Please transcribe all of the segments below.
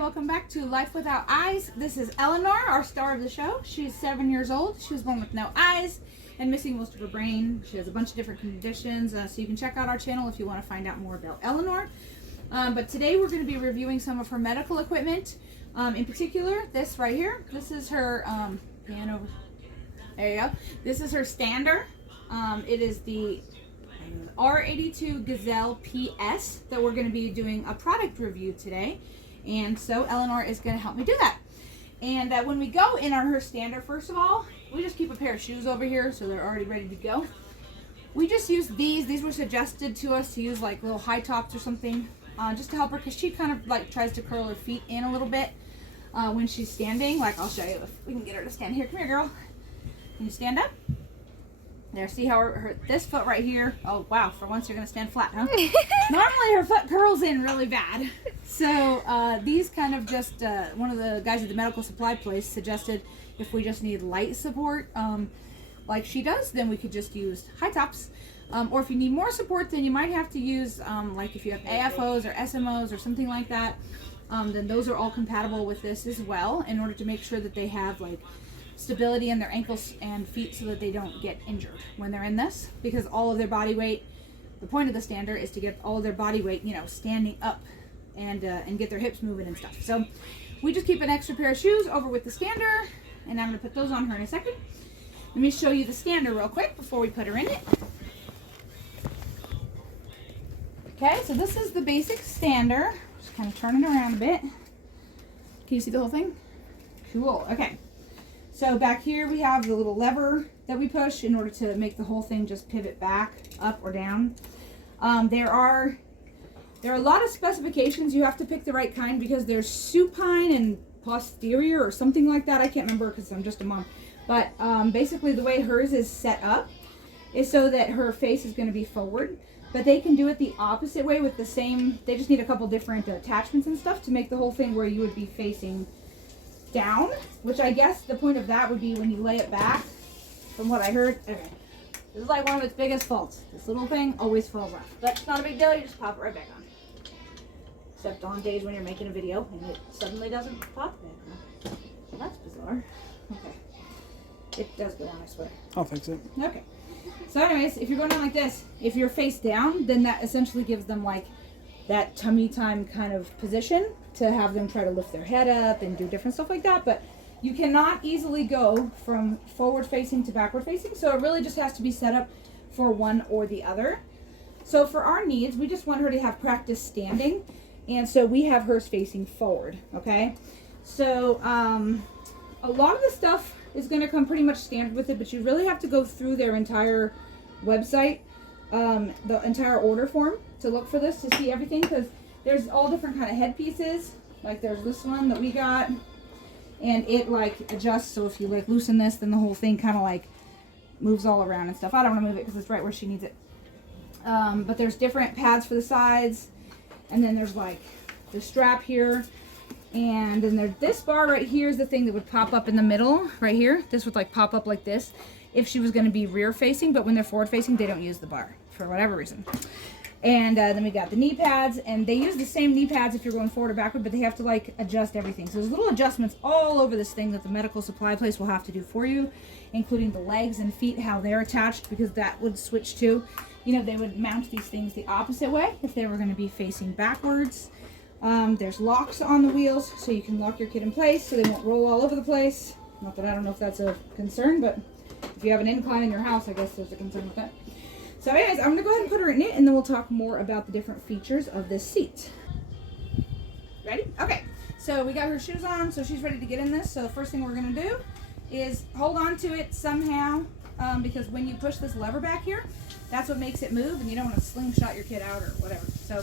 welcome back to Life Without Eyes. This is Eleanor, our star of the show. She's 7 years old. She was born with no eyes and missing most of her brain. She has a bunch of different conditions, so you can check out our channel if you want to find out more about Eleanor. But today we're going to be reviewing some of her medical equipment. In particular, this right here. This is her piano. There you go. This is her stander. It is the R82 Gazelle PS that we're going to be doing a product review today, and so Eleanor is going to help me do that. And when we go in on her stander, first of all, we just keep a pair of shoes over here so they're already ready to go. We just use these were suggested to us to use like little high tops or something, just to help her, because she kind of like tries to curl her feet in a little bit when she's standing. Like, I'll show you if we can get her to stand here. Come here, girl. Can you stand up? There, see how this foot right here, oh wow, for once you're going to stand flat, huh? Normally her foot curls in really bad. So these kind of just, one of the guys at the medical supply place suggested if we just need light support, like she does, then we could just use high tops. Or if you need more support, then you might have to use, like if you have AFOs or SMOs or something like that, then those are all compatible with this as well, in order to make sure that they have like stability in their ankles and feet so that they don't get injured when they're in this, because all of their body weight, the point of the stander is to get all of their body weight, you know, standing up and get their hips moving and stuff. So we just keep an extra pair of shoes over with the stander, and I'm going to put those on her in a second. Let me show you the stander real quick before we put her in it. Okay, so this is the basic stander. Just kind of turn it around a bit. Can you see the whole thing? Cool. Okay. So back here we have the little lever that we push in order to make the whole thing just pivot back, up or down. There are a lot of specifications. You have to pick the right kind, because there's supine and posterior or something like that. I can't remember because I'm just a mom. But basically the way hers is set up is so that her face is going to be forward. But they can do it the opposite way with the same, they just need a couple different attachments and stuff to make the whole thing where you would be facing down, which I guess the point of that would be when you lay it back, from what I heard. Okay, this is like one of its biggest faults. This little thing always falls off. That's not a big deal, you just pop it right back on. Except on days when you're making a video and it suddenly doesn't pop back on. Well, that's bizarre. Okay, it does go on, I swear. I'll fix it. Okay, so anyways, if you're going on like this, if you're face down, then that essentially gives them like that tummy time kind of position to have them try to lift their head up and do different stuff like that. But you cannot easily go from forward facing to backward facing, so it really just has to be set up for one or the other. So for our needs, we just want her to have practice standing, and so we have hers facing forward. Okay, so a lot of the stuff is going to come pretty much standard with it, but you really have to go through their entire website, the entire order form, to look for this, to see everything, because there's all different kind of headpieces. Like there's this one that we got, and it like adjusts, so if you like loosen this, then the whole thing kind of like moves all around and stuff. I don't want to move it because it's right where she needs it. But there's different pads for the sides, and then there's like the strap here, and then there's this bar right here is the thing that would pop up in the middle right here. This would like pop up like this if she was going to be rear facing, but when they're forward facing, they don't use the bar for whatever reason. And then we got the knee pads, and they use the same knee pads if you're going forward or backward, but they have to like adjust everything. So there's little adjustments all over this thing that the medical supply place will have to do for you, including the legs and feet, how they're attached, because that would switch too. You know, they would mount these things the opposite way if they were going to be facing backwards. There's locks on the wheels, so you can lock your kid in place so they won't roll all over the place. Not that I don't know if that's a concern, but if you have an incline in your house, I guess there's a concern with that. So anyways, I'm going to go ahead and put her in it, and then we'll talk more about the different features of this seat. Ready? Okay, so we got her shoes on, so she's ready to get in this. So the first thing we're going to do is hold on to it somehow, because when you push this lever back here, that's what makes it move, and you don't want to slingshot your kid out or whatever. So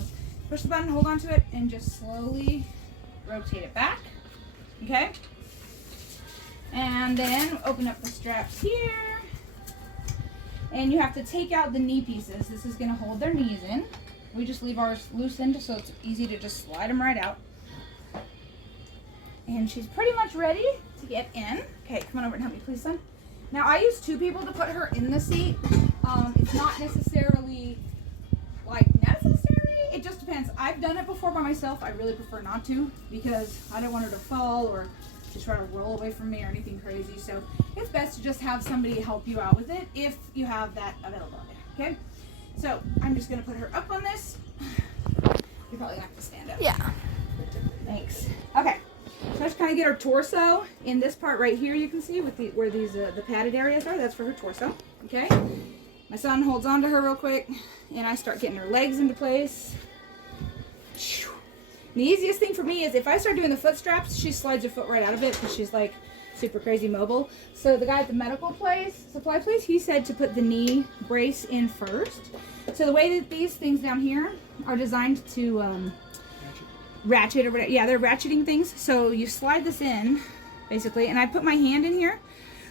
push the button, hold on to it, and just slowly rotate it back. Okay? And then open up the straps here. And you have to take out the knee pieces. This is going to hold their knees in. We just leave ours loosened, so it's easy to just slide them right out. And she's pretty much ready to get in. Okay, come on over and help me, please, son. Now, I use 2 people to put her in the seat. It's not necessarily, like, necessary. it just depends. I've done it before by myself. I really prefer not to because I don't want her to fall or to try to roll away from me or anything crazy. So it's best to just have somebody help you out with it if you have that availability. Okay? So I'm just going to put her up on this. You're probably going to have to stand up. Yeah. Thanks. Okay. So just kind of get her torso in this part right here. You can see with where these the padded areas are. That's for her torso. Okay. My son holds on to her real quick, and I start getting her legs into place. The easiest thing for me is if I start doing the foot straps, she slides her foot right out of it because she's like super crazy mobile. So the guy at the medical supply place, he said to put the knee brace in first. So the way that these things down here are designed to ratchet or whatever. Yeah, they're ratcheting things. So you slide this in, basically, and I put my hand in here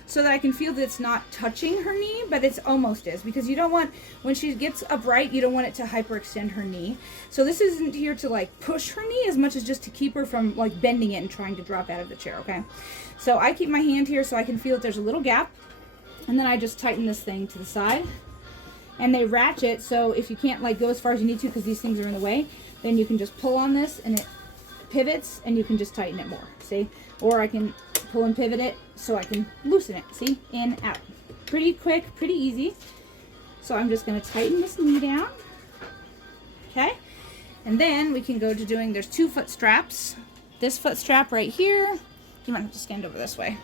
so that I can feel that it's not touching her knee, but it's almost is, because you don't want, when she gets upright, you don't want it to hyperextend her knee. So this isn't here to like push her knee as much as just to keep her from like bending it and trying to drop out of the chair, okay? So I keep my hand here so I can feel that there's a little gap, and then I just tighten this thing to the side. And they ratchet, so if you can't like go as far as you need to because these things are in the way, then you can just pull on this and it pivots and you can just tighten it more, see? Or I can pull and pivot it so I can loosen it, see? In, out. Pretty quick, pretty easy. So I'm just gonna tighten this knee down, okay? And then we can go to doing, there's 2 foot straps. This foot strap right here, you might have to stand over this way.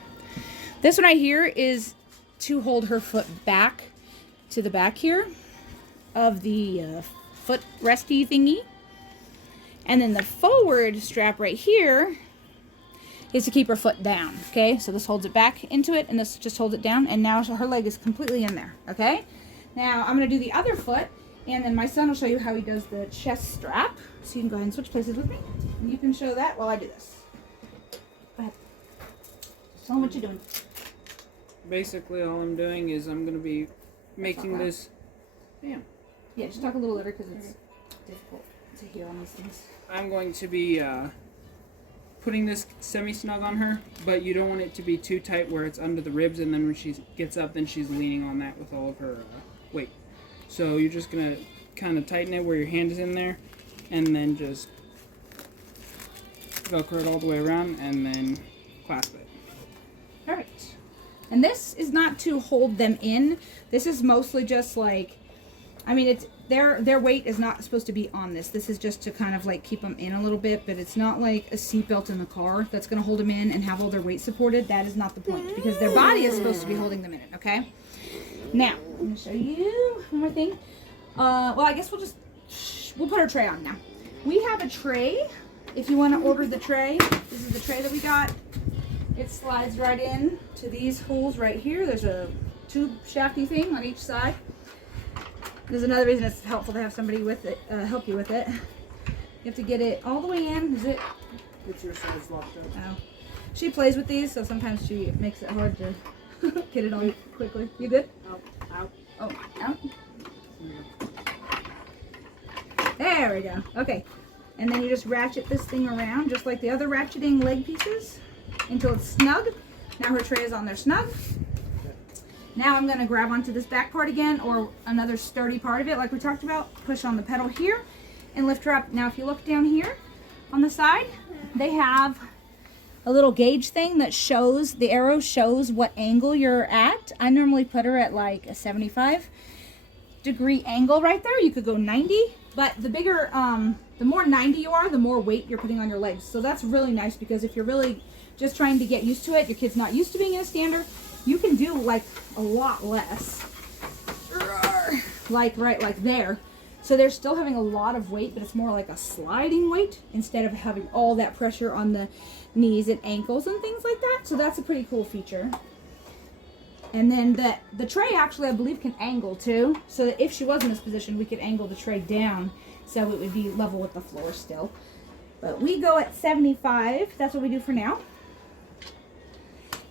This one right here is to hold her foot back to the back here of the foot resty thingy. And then the forward strap right here is to keep her foot down, okay? So this holds it back into it, and this just holds it down, and now her leg is completely in there, okay? Now I'm gonna do the other foot, and then my son will show you how he does the chest strap. So you can go ahead and switch places with me, and you can show that while I do this. Go ahead. Tell him what you're doing. Basically, all I'm doing is I'm gonna be making this. Damn. Yeah, just talk a little louder because it's difficult to hear on these things. I'm going to be putting this semi-snug on her, but you don't want it to be too tight where it's under the ribs, and then when she gets up, then she's leaning on that with all of her weight. So you're just gonna kind of tighten it where your hand is in there, and then just Velcro it all the way around, and then clasp it. All right. And this is not to hold them in. This is mostly just like, I mean, it's their weight is not supposed to be on this. This is just to kind of like keep them in a little bit, but it's not like a seatbelt in the car that's going to hold them in and have all their weight supported. That is not the point, because their body is supposed to be holding them in it, okay? Now, I'm going to show you one more thing. Well, I guess we'll put our tray on now. We have a tray. If you want to order the tray, this is the tray that we got. It slides right in to these holes right here. There's a tube shafty thing on each side. There's another reason it's helpful to have somebody with it, help you with it. You have to get it all the way in. Is it? It's your size locked up. Oh. She plays with these, so sometimes she makes it hard to get it on quickly. You good? Out. Oh, out. There we go. Okay. And then you just ratchet this thing around, just like the other ratcheting leg pieces, until it's snug. Now her tray is on there snug. Now I'm going to grab onto this back part again, or another sturdy part of it like we talked about. Push on the pedal here and lift her up. Now if you look down here on the side, they have a little gauge thing that shows, the arrow shows what angle you're at. I normally put her at like a 75-degree angle right there. You could go 90, but the bigger, the more 90 you are, the more weight you're putting on your legs. So that's really nice, because if you're really just trying to get used to it, your kid's not used to being in a stander, you can do like a lot less, like right like there. So they're still having a lot of weight, but it's more like a sliding weight instead of having all that pressure on the knees and ankles and things like that. So that's a pretty cool feature. And then the tray actually, I believe, can angle too. So that if she was in this position, we could angle the tray down so it would be level with the floor still. But we go at 75. That's what we do for now.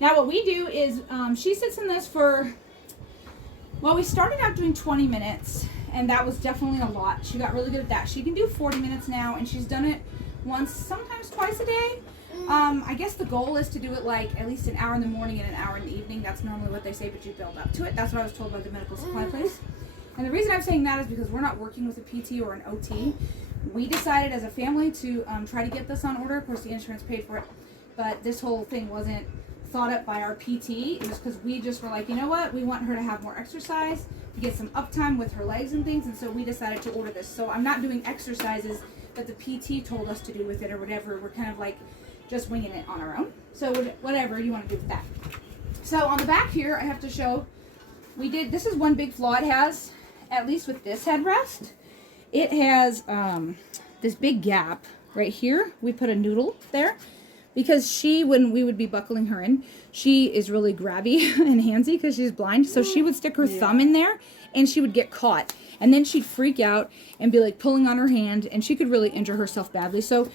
Now what we do is, she sits in this for, well, we started out doing 20 minutes, and that was definitely a lot. She got really good at that. She can do 40 minutes now, and she's done it once, sometimes twice a day. I guess the goal is to do it like at least an hour in the morning and an hour in the evening. That's normally what they say, but you build up to it. That's what I was told by the medical supply place. And the reason I'm saying that is because we're not working with a PT or an OT. we decided as a family to try to get this on order. Of course, the insurance paid for it, but this whole thing wasn't thought up by our PT. It was because we just were like, you know what, we want her to have more exercise, to get some uptime with her legs and things, and so we decided to order this. So I'm not doing exercises that the PT told us to do with it or whatever. We're kind of like just winging it on our own. So whatever you want to do with that. So on the back here, I have to show, this is one big flaw it has, at least with this headrest. It has this big gap right here. We put a noodle there because when we would be buckling her in, she is really grabby and handsy because she's blind. So she would stick her thumb in there and she would get caught. And then she'd freak out and be like pulling on her hand, and she could really injure herself badly. So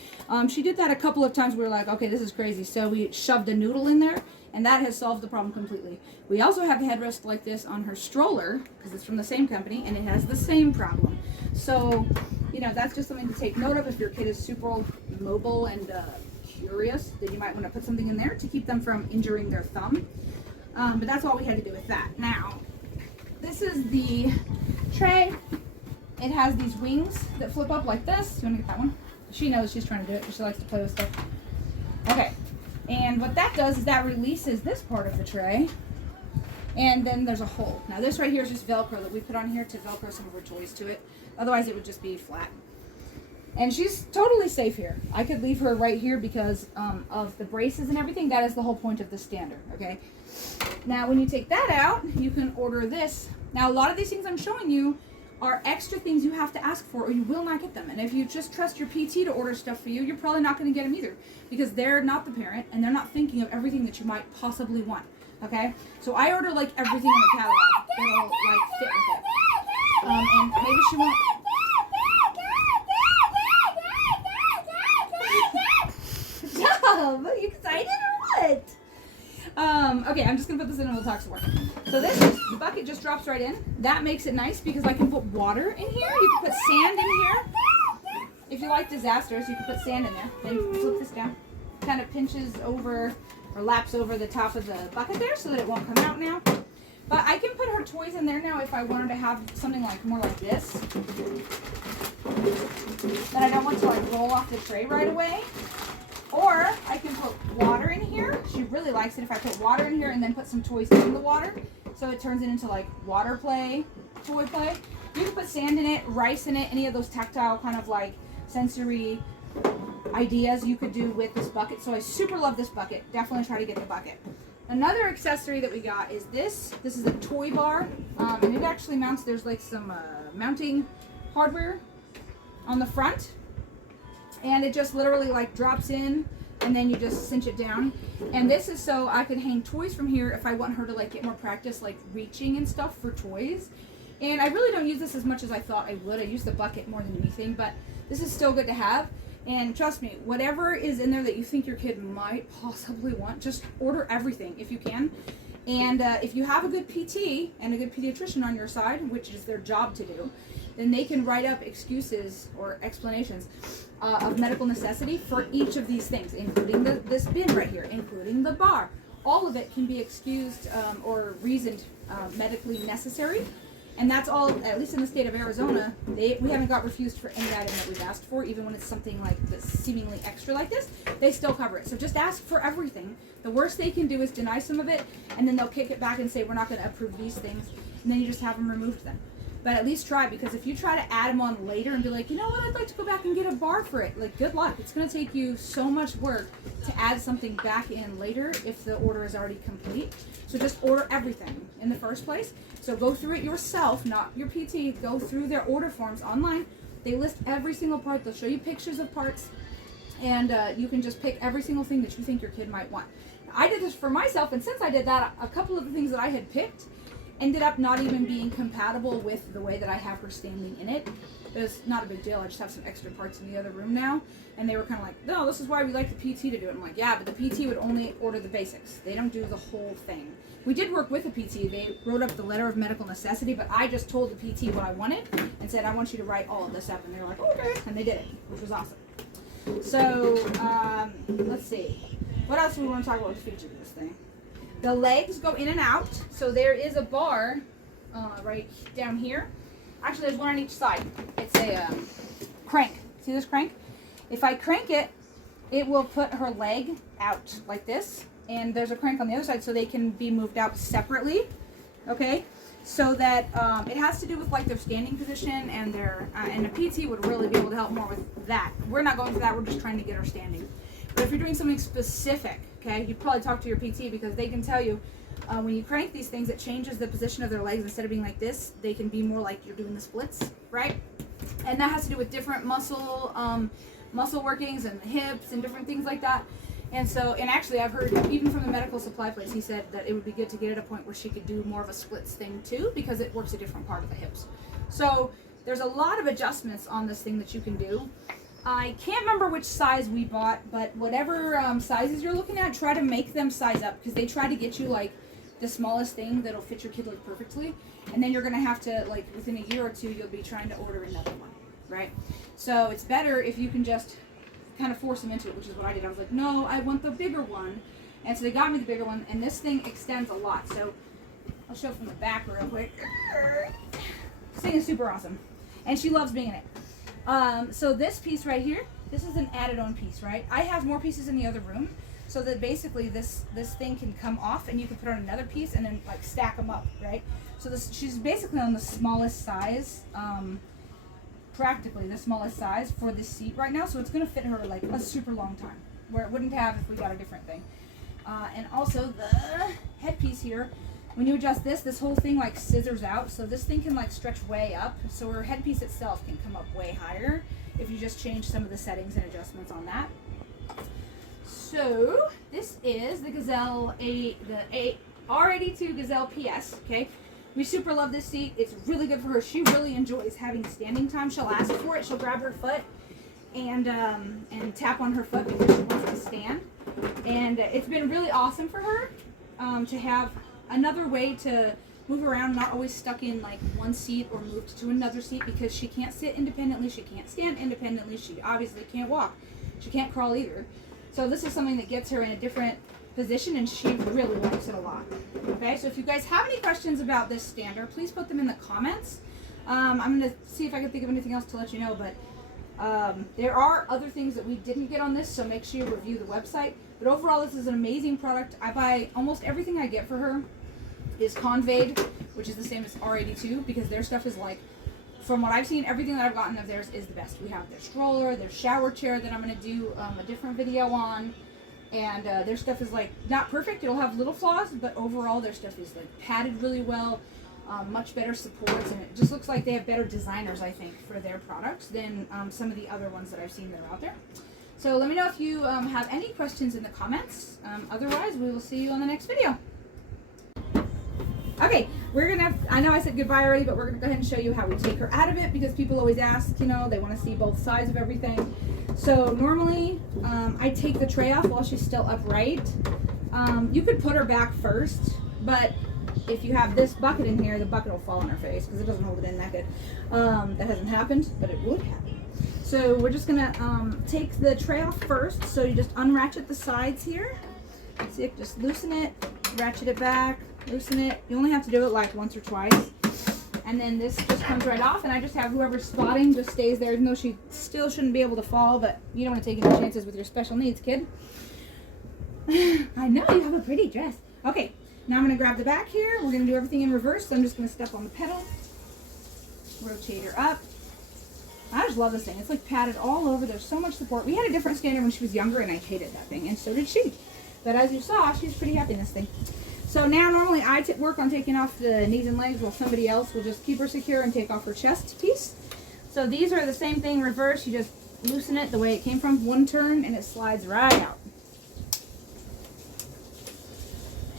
she did that a couple of times. We were like, okay, this is crazy. So we shoved a noodle in there, and that has solved the problem completely. We also have a headrest like this on her stroller because it's from the same company, and it has the same problem. So, you know, that's just something to take note of if your kid is super mobile and curious, then you might want to put something in there to keep them from injuring their thumb. But that's all we had to do with that. Now, this is the tray. It has these wings that flip up like this. You want to get that one? She knows she's trying to do it. She likes to play with stuff. Okay. And what that does is that releases this part of the tray. And then there's a hole. Now this right here is just Velcro that we put on here to Velcro some of her toys to it. Otherwise it would just be flat. And she's totally safe here. I could leave her right here because of the braces and everything. That is the whole point of the stander, okay? Now when you take that out, you can order this. Now a lot of these things I'm showing you are extra things you have to ask for or you will not get them. And if you just trust your PT to order stuff for you, you're probably not going to get them either because they're not the parent and they're not thinking of everything that you might possibly want, okay? So I order like everything in the catalog that'll like fit with it. And maybe she won't... Are you excited or what? Okay, I'm just gonna put this in and we'll talk some more. So the bucket just drops right in. That makes it nice because I can put water in here. You can put sand in here. If you like disasters, you can put sand in there. Then you can flip this down. Kind of pinches over or laps over the top of the bucket there so that it won't come out now. But I can put her toys in there now if I wanted to have something like more like this. That I don't want to like roll off the tray right away. Or I can put water in here. She really likes it if I put water in here and then put some toys in the water. So it turns it into like water play, toy play. You can put sand in it, rice in it, any of those tactile kind of like sensory ideas you could do with this bucket. So I super love this bucket. Definitely try to get the bucket. Another accessory that we got is this. This is a toy bar. And it actually mounts, there's like some mounting hardware on the front. And it just literally like drops in and then you just cinch it down. And this is so I could hang toys from here if I want her to like get more practice like reaching and stuff for toys. And I really don't use this as much as I thought I would. I use the bucket more than anything, but this is still good to have. And trust me, whatever is in there that you think your kid might possibly want, just order everything if you can. And if you have a good PT and a good pediatrician on your side, which is their job to do, then they can write up excuses or explanations of medical necessity for each of these things, including this bin right here, including the bar. All of it can be excused or reasoned medically necessary. And that's all, at least in the state of Arizona, we haven't got refused for any item that we've asked for, even when it's something like this seemingly extra like this, they still cover it. So just ask for everything. The worst they can do is deny some of it, and then they'll kick it back and say, we're not going to approve these things, and then you just have them removed then. But at least try, because if you try to add them on later and be like, you know what, I'd like to go back and get a bar for it, like good luck. It's going to take you so much work to add something back in later if the order is already complete. So just order everything in the first place. So go through it yourself, not your PT. Go through their order forms online. They list every single part. They'll show you pictures of parts, and you can just pick every single thing that you think your kid might want. I did this for myself, and since I did that, a couple of the things that I had picked ended up not even being compatible with the way that I have her standing in it. It was not a big deal. I just have some extra parts in the other room now. And they were kind of like, no, this is why we like the PT to do it. I'm like, yeah, but the PT would only order the basics. They don't do the whole thing. We did work with the PT. They wrote up the letter of medical necessity, but I just told the PT what I wanted and said, I want you to write all of this up. And they were like, okay. And they did it, which was awesome. So, let's see. What else do we want to talk about with the features of this thing? The legs go in and out. So there is a bar right down here. Actually, there's one on each side. It's a crank. See this crank? If I crank it, it will put her leg out like this. And there's a crank on the other side so they can be moved out separately. Okay? So that it has to do with like their standing position and their, and the PT would really be able to help more with that. We're not going for that, we're just trying to get her standing. But if you're doing something specific, okay, you probably talk to your PT because they can tell you when you crank these things, it changes the position of their legs. Instead of being like this, they can be more like you're doing the splits, right? And that has to do with different muscle workings and the hips and different things like that. And so, and actually I've heard even from the medical supply place, he said that it would be good to get at a point where she could do more of a splits thing too, because it works a different part of the hips. So there's a lot of adjustments on this thing that you can do. I can't remember which size we bought, but whatever sizes you're looking at, try to make them size up, because they try to get you like the smallest thing that'll fit your kid like perfectly, and then you're gonna have to, like, within a year or two, you'll be trying to order another one, right? So it's better if you can just kind of force them into it, which is what I did. I was like, no, I want the bigger one, and so they got me the bigger one, and this thing extends a lot. So I'll show from the back real quick. This thing is super awesome, and she loves being in it. So this piece right here, this is an added on piece, right? I have more pieces in the other room, so that basically this thing can come off and you can put on another piece and then like stack them up, right? So this, she's basically on the smallest size, practically the smallest size for this seat right now, so it's going to fit her like a super long time, where it wouldn't have if we got a different thing. And also the headpiece here, when you adjust this whole thing like scissors out, so this thing can like stretch way up, so her headpiece itself can come up way higher if you just change some of the settings and adjustments on that. So this is the Gazelle, the R82 Gazelle PS, okay? We super love this seat. It's really good for her. She really enjoys having standing time. She'll ask for it. She'll grab her foot and tap on her foot because she wants to stand. And it's been really awesome for her to have another way to move around, not always stuck in like one seat or moved to another seat, because she can't sit independently. She can't stand independently. She obviously can't walk. She can't crawl either. So this is something that gets her in a different position, and she really likes it a lot. Okay, so if you guys have any questions about this stander, please put them in the comments. I'm going to see if I can think of anything else to let you know, but there are other things that we didn't get on this, so make sure you review the website. But overall, this is an amazing product. I buy almost everything I get for her is Convaid, which is the same as R82, because their stuff is like, from what I've seen, everything that I've gotten of theirs is the best. We have their stroller, their shower chair that I'm going to do a different video on. And their stuff is like not perfect. It'll have little flaws, but overall their stuff is like padded really well, much better supports, and it just looks like they have better designers, I think, for their products than some of the other ones that I've seen that are out there. So let me know if you have any questions in the comments. Otherwise, we will see you on the next video. Okay, I know I said goodbye already, but we're gonna go ahead and show you how we take her out of it, because people always ask, you know, they want to see both sides of everything. So normally, I take the tray off while she's still upright. You could put her back first, but if you have this bucket in here, the bucket will fall on her face because it doesn't hold it in that good. That hasn't happened, but it would happen. So we're just gonna take the tray off first. So you just unratchet the sides here. See, you can just loosen it, ratchet it back, loosen it. You only have to do it like once or twice. And then this just comes right off, and I just have whoever's spotting just stays there, even though she still shouldn't be able to fall, but you don't want to take any chances with your special needs, kid. I know, you have a pretty dress. Okay, now I'm going to grab the back here. We're going to do everything in reverse, so I'm just going to step on the pedal, rotate her up. I just love this thing. It's like padded all over. There's so much support. We had a different standard when she was younger, and I hated that thing, and so did she. But as you saw, she's pretty happy in this thing. So now normally I work on taking off the knees and legs, while somebody else will just keep her secure and take off her chest piece. So these are the same thing reverse. You just loosen it the way it came from, one turn, and it slides right out.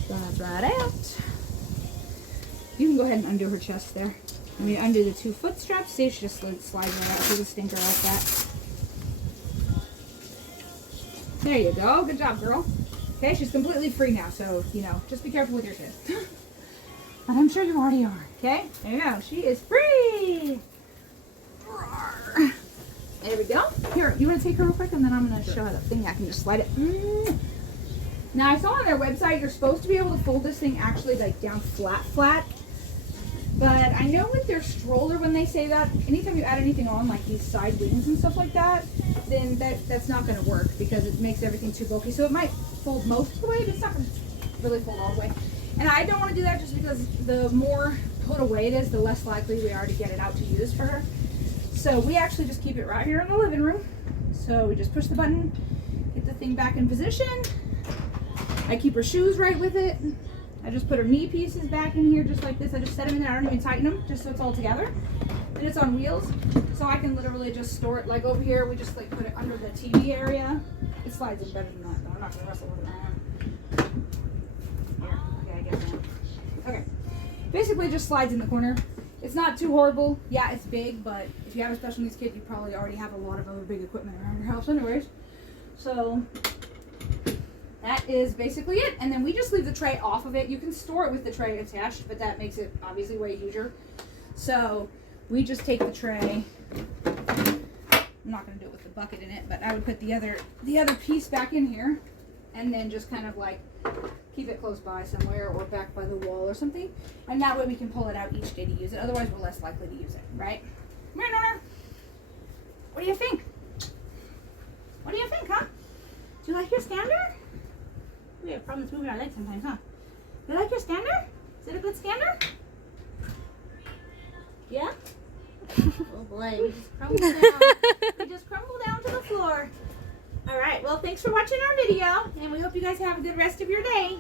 Slides right out. You can go ahead and undo her chest there. I mean, undo the 2 foot straps. See, she just slides right out through the stinker like that. There you go. Good job, girl. Okay, she's completely free now, so, you know, just be careful with your kid. But I'm sure you already are. Okay, there you go. She is free. Roar. There we go. Here, you want to take her real quick, and then I'm going to show her the thing. I can just slide it. Now, I saw on their website you're supposed to be able to fold this thing actually like down flat. But I know with their stroller when they say that, anytime you add anything on, like these side wings and stuff like that, then that's not going to work because it makes everything too bulky. So it might fold most of the way, but it's not going to really fold all the way. And I don't want to do that just because the more put away it is, the less likely we are to get it out to use for her. So we actually just keep it right here in the living room. So we just push the button, get the thing back in position. I keep her shoes right with it. I just put her knee pieces back in here just like this. I just set them in there. I don't even tighten them, just so it's all together. And it's on wheels, so I can literally just store it. Like over here, we just like put it under the TV area. It slides in better than that, though. I'm not gonna wrestle with it around. Here, okay, I guess so. Okay, basically just slides in the corner. It's not too horrible. Yeah, it's big, but if you have a special needs kid, you probably already have a lot of other big equipment around your house anyways. So that is basically it. And then we just leave the tray off of it. You can store it with the tray attached, but that makes it obviously way huger. So we just take the tray. I'm not going to do it with the bucket in it, but I would put the other piece back in here and then just kind of like keep it close by somewhere or back by the wall or something. And that way we can pull it out each day to use it. Otherwise, we're less likely to use it, right? Come here, Nora. What do you think? What do you think, huh? Do you like your stander? We have problems moving our legs sometimes, huh? You like your stander? Is it a good stander? Yeah? Oh boy, we just crumbled down. We just crumbled down to the floor. Alright, well thanks for watching our video, and we hope you guys have a good rest of your day.